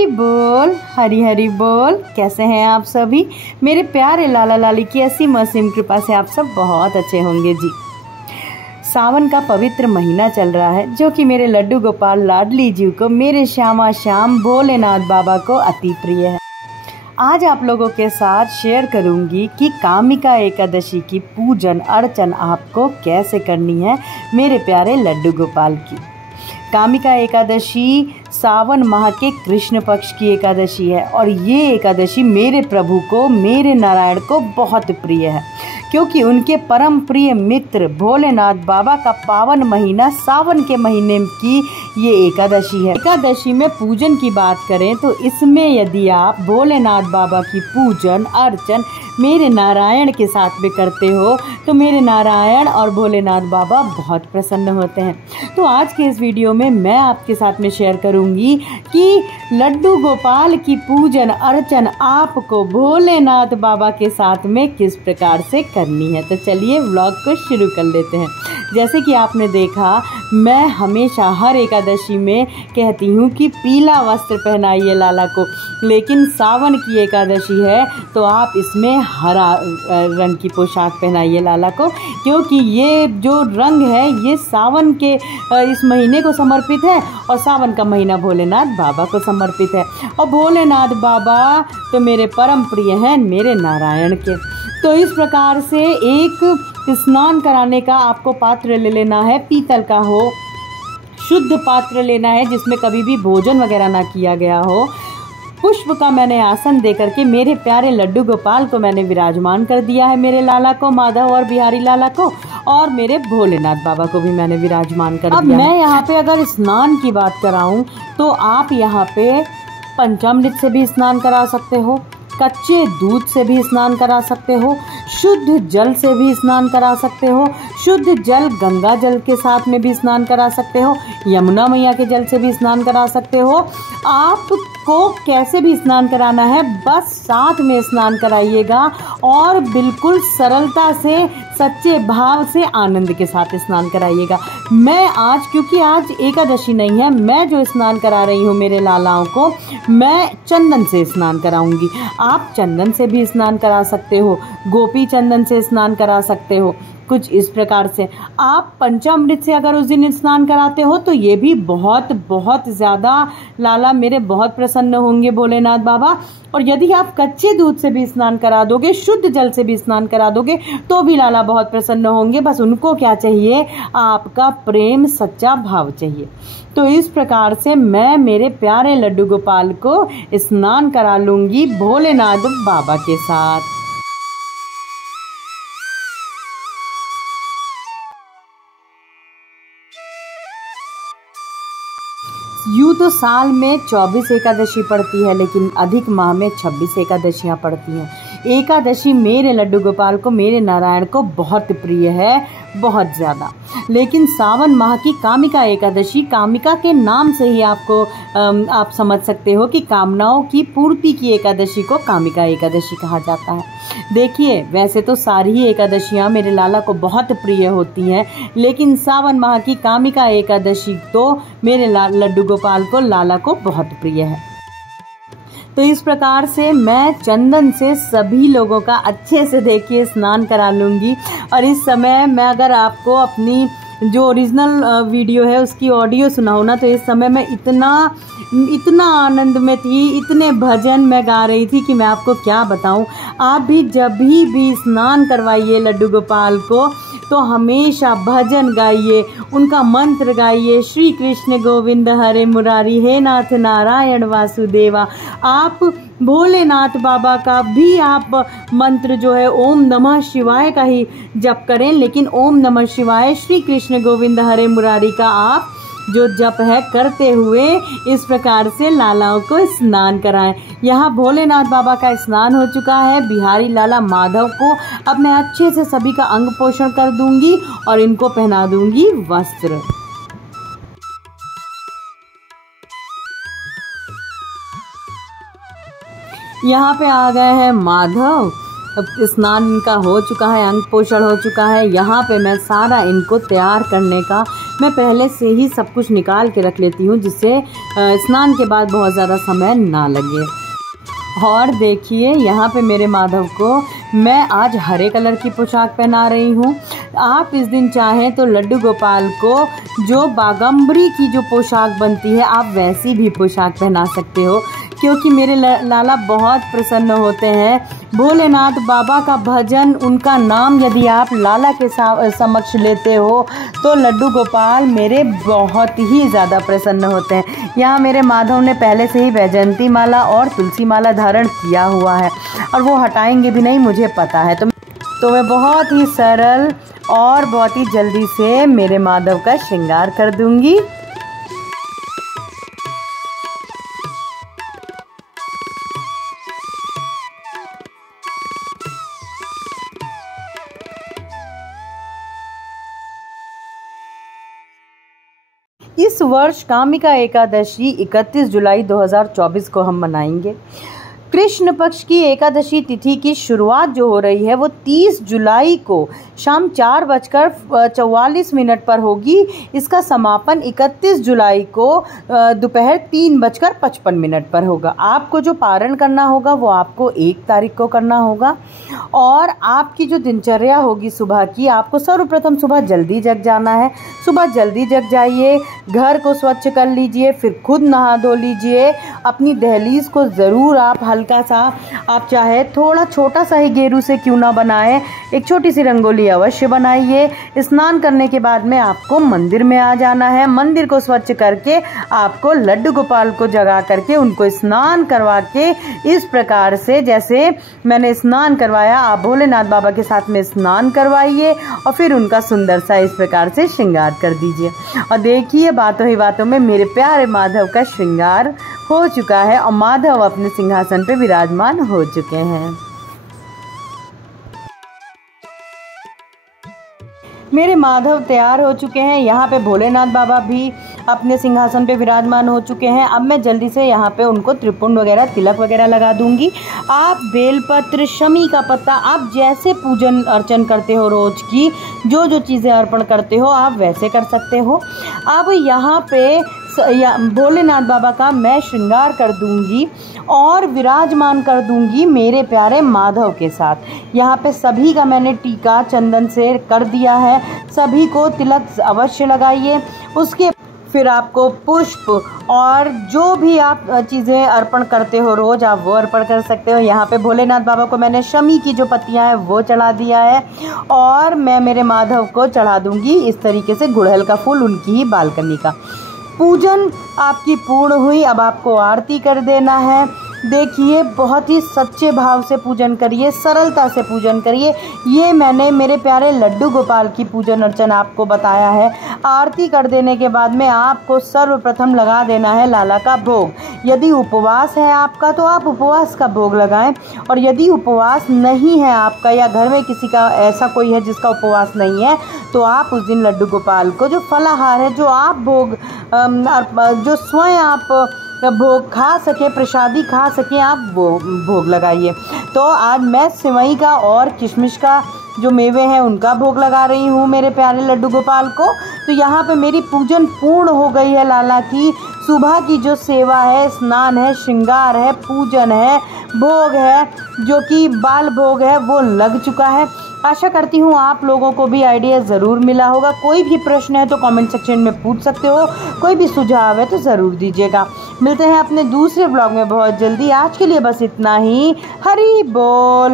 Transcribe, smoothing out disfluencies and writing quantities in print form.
हरी बोल, हरी हरी बोल। कैसे हैं आप सभी? मेरे प्यारे लाला लाली की असीम असीम कृपा से आप सब बहुत अच्छे होंगे जी। सावन का पवित्र महीना चल रहा है, जो कि मेरे लड्डू गोपाल लाडली जी को, मेरे श्यामा श्याम भोलेनाथ बाबा को अति प्रिय है। आज आप लोगों के साथ शेयर करूंगी कि कामिका एकादशी की पूजन अर्चन आपको कैसे करनी है मेरे प्यारे लड्डू गोपाल की। कामिका एकादशी सावन माह के कृष्ण पक्ष की एकादशी है और ये एकादशी मेरे प्रभु को, मेरे नारायण को बहुत प्रिय है, क्योंकि उनके परम प्रिय मित्र भोलेनाथ बाबा का पावन महीना सावन के महीने की ये एकादशी है। एकादशी में पूजन की बात करें तो इसमें यदि आप भोलेनाथ बाबा की पूजन अर्चन मेरे नारायण के साथ में करते हो तो मेरे नारायण और भोलेनाथ बाबा बहुत प्रसन्न होते हैं। तो आज के इस वीडियो में मैं आपके साथ में शेयर करूंगी कि लड्डू गोपाल की पूजन अर्चन आपको भोलेनाथ बाबा के साथ में किस प्रकार से करनी है। तो चलिए व्लॉग को शुरू कर लेते हैं। जैसे कि आपने देखा, मैं हमेशा हर एकादशी में कहती हूँ कि पीला वस्त्र पहनाइए लाला को, लेकिन सावन की एकादशी है तो आप इसमें हरा रंग की पोशाक पहनाइए लाला को, क्योंकि ये जो रंग है ये सावन के इस महीने को समर्पित है और सावन का महीना भोलेनाथ बाबा को समर्पित है। और भोलेनाथ बाबा तो मेरे परम प्रिय हैं, मेरे नारायण के। तो इस प्रकार से एक स्नान कराने का आपको पात्र ले लेना है, पीतल का हो, शुद्ध पात्र लेना है जिसमें कभी भी भोजन वगैरह ना किया गया हो। पुष्प का मैंने आसन दे करके मेरे प्यारे लड्डू गोपाल को मैंने विराजमान कर दिया है, मेरे लाला को, माधव और बिहारी लाला को, और मेरे भोलेनाथ बाबा को भी मैंने विराजमान कर दिया। अब मैं यहाँ पे अगर स्नान की बात कराऊं तो आप यहाँ पे पंचामृत से भी स्नान करा सकते हो, कच्चे दूध से भी स्नान करा सकते हो, शुद्ध जल से भी स्नान करा सकते हो, शुद्ध जल गंगा जल के साथ में भी स्नान करा सकते हो, यमुना मैया के जल से भी स्नान करा सकते हो। आपको कैसे भी स्नान कराना है, बस साथ में स्नान कराइएगा और बिल्कुल सरलता से, सच्चे भाव से, आनंद के साथ स्नान कराइएगा। मैं आज, क्योंकि आज एकादशी नहीं है, मैं जो स्नान करा रही हूँ मेरे लालाओं को, मैं चंदन से स्नान कराऊंगी। आप चंदन से भी स्नान करा सकते हो, गोपी चंदन से स्नान करा सकते हो, कुछ इस प्रकार से। आप पंचामृत से अगर उस दिन स्नान कराते हो तो ये भी बहुत बहुत ज़्यादा लाला मेरे बहुत प्रसन्न होंगे भोलेनाथ बाबा। और यदि आप कच्चे दूध से भी स्नान करा दोगे, शुद्ध जल से भी स्नान करा दोगे तो भी लाला बहुत प्रसन्न होंगे। बस उनको क्या चाहिए? आपका प्रेम, सच्चा भाव चाहिए। तो इस प्रकार से मैं मेरे प्यारे लड्डू गोपाल को स्नान करा लूंगी भोलेनाथ बाबा के साथ। यूँ तो साल में 24 एकादशी पड़ती है, लेकिन अधिक माह में 26 एकादशियाँ पड़ती हैं। एकादशी मेरे लड्डू गोपाल को, मेरे नारायण को बहुत प्रिय है, बहुत ज़्यादा। लेकिन सावन माह की कामिका एकादशी, कामिका के नाम से ही आपको आप समझ सकते हो कि कामनाओं की पूर्ति की एकादशी को कामिका एकादशी कहा जाता है। देखिए, वैसे तो सारी ही एकादशियाँ मेरे लाला को बहुत प्रिय होती हैं, लेकिन सावन माह की कामिका एकादशी तो मेरे लड्डू गोपाल को, लाला को बहुत प्रिय है। तो इस प्रकार से मैं चंदन से सभी लोगों का अच्छे से देखिए स्नान करा लूँगी। और इस समय मैं अगर आपको अपनी जो ओरिजिनल वीडियो है उसकी ऑडियो सुनाऊँ ना, तो इस समय मैं इतना आनंद में थी, इतने भजन मैं गा रही थी कि मैं आपको क्या बताऊं। आप भी जब भी स्नान करवाइए लड्डू गोपाल को तो हमेशा भजन गाइए, उनका मंत्र गाइए, श्री कृष्ण गोविंद हरे मुरारी, हे नाथ नारायण वासुदेवा। आप भोलेनाथ बाबा का भी आप मंत्र जो है ओम नमः शिवाय का ही जप करें, लेकिन ओम नमः शिवाय श्री कृष्ण गोविंद हरे मुरारी का आप जो जप है करते हुए इस प्रकार से लालाओं को स्नान कराएं। यहाँ भोलेनाथ बाबा का स्नान हो चुका है, बिहारी लाला, माधव को अब मैं अच्छे से सभी का अंग पोषण कर दूंगी और इनको पहना दूंगी वस्त्र। यहाँ पे आ गए हैं माधव स्नान इनका हो चुका है, अंग पोषण हो चुका है। यहाँ पे मैं सारा इनको तैयार करने का मैं पहले से ही सब कुछ निकाल के रख लेती हूँ, जिससे स्नान के बाद बहुत ज़्यादा समय ना लगे। और देखिए यहाँ पे मेरे माधव को मैं आज हरे कलर की पोशाक पहना रही हूँ। आप इस दिन चाहें तो लड्डू गोपाल को जो बागम्बरी की जो पोशाक बनती है आप वैसी भी पोशाक पहना सकते हो, क्योंकि मेरे लाला बहुत प्रसन्न होते हैं। भोलेनाथ बाबा का भजन, उनका नाम यदि आप लाला के समक्ष लेते हो तो लड्डू गोपाल मेरे बहुत ही ज़्यादा प्रसन्न होते हैं। यहाँ मेरे माधव ने पहले से ही वैजयंती माला और तुलसी माला धारण किया हुआ है और वो हटाएंगे भी नहीं, मुझे पता है। तो मैं बहुत ही सरल और बहुत ही जल्दी से मेरे माधव का श्रृंगार कर दूंगी। इस वर्ष कामिका एकादशी 31 जुलाई 2024 को हम मनाएंगे। कृष्ण पक्ष की एकादशी तिथि की शुरुआत जो हो रही है वो 30 जुलाई को शाम 4:44 पर होगी। इसका समापन 31 जुलाई को दोपहर 3:55 पर होगा। आपको जो पारण करना होगा वो आपको 1 तारीख को करना होगा। और आपकी जो दिनचर्या होगी सुबह की, आपको सर्वप्रथम सुबह जल्दी जग जाना है। सुबह जल्दी जग जाइए, घर को स्वच्छ कर लीजिए, फिर खुद नहा धो लीजिए। अपनी दहलीज को ज़रूर आप हल्का सा, आप चाहे थोड़ा छोटा सा ही गेरू से क्यों ना बनाएं, एक छोटी सी रंगोली अवश्य बनाइए। स्नान करने के बाद में आपको मंदिर में आ जाना है। मंदिर को स्वच्छ करके आपको लड्डू गोपाल को जगा करके उनको स्नान करवा के इस प्रकार से जैसे मैंने स्नान करवाया, आप भोलेनाथ बाबा के साथ में स्नान करवाइए और फिर उनका सुंदर सा इस प्रकार से श्रृंगार कर दीजिए। और देखिए बातों ही बातों में मेरे प्यारे माधव का श्रृंगार हो चुका है और माधव अपने सिंहासन पे विराजमान हो चुके हैं। मेरे माधव तैयार हो चुके हैं। यहाँ पे भोलेनाथ बाबा भी अपने सिंहासन पे विराजमान हो चुके हैं। अब मैं जल्दी से यहाँ पे उनको त्रिपुंड वगैरह, तिलक वगैरह लगा दूंगी। आप बेलपत्र, शमी का पत्ता, आप जैसे पूजन अर्चन करते हो रोज की जो जो चीज़ें अर्पण करते हो आप वैसे कर सकते हो। अब यहाँ पे भोलेनाथ बाबा का मैं श्रृंगार कर दूंगी और विराजमान कर दूंगी मेरे प्यारे माधव के साथ। यहाँ पे सभी का मैंने टीका चंदन से कर दिया है। सभी को तिलक अवश्य लगाइए। उसके फिर आपको पुष्प और जो भी आप चीज़ें अर्पण करते हो रोज़ आप वो अर्पण कर सकते हो। यहाँ पे भोलेनाथ बाबा को मैंने शमी की जो पत्तियाँ हैं वो चढ़ा दिया है और मैं मेरे माधव को चढ़ा दूंगी इस तरीके से गुड़हल का फूल उनकी ही बालकनी का। पूजन आपकी पूर्ण हुई। अब आपको आरती कर देना है। देखिए बहुत ही सच्चे भाव से पूजन करिए, सरलता से पूजन करिए। ये मैंने मेरे प्यारे लड्डू गोपाल की पूजन अर्चन आपको बताया है। आरती कर देने के बाद में आपको सर्वप्रथम लगा देना है लाला का भोग। यदि उपवास है आपका तो आप उपवास का भोग लगाएं, और यदि उपवास नहीं है आपका या घर में किसी का ऐसा कोई है जिसका उपवास नहीं है तो आप उस दिन लड्डू गोपाल को जो फलाहार है, जो आप भोग जो स्वयं आप भोग खा सके, प्रसादी खा सके, आप वो भोग लगाइए। तो आज मैं सिवई का और किशमिश का जो मेवे हैं उनका भोग लगा रही हूँ मेरे प्यारे लड्डू गोपाल को। तो यहाँ पे मेरी पूजन पूर्ण हो गई है। लाला की सुबह की जो सेवा है, स्नान है, श्रृंगार है, पूजन है, भोग है, जो कि बाल भोग है वो लग चुका है। आशा करती हूँ आप लोगों को भी आइडिया ज़रूर मिला होगा। कोई भी प्रश्न है तो कमेंट सेक्शन में पूछ सकते हो, कोई भी सुझाव है तो ज़रूर दीजिएगा। मिलते हैं अपने दूसरे ब्लॉग में बहुत जल्दी। आज के लिए बस इतना ही। हरि बोल।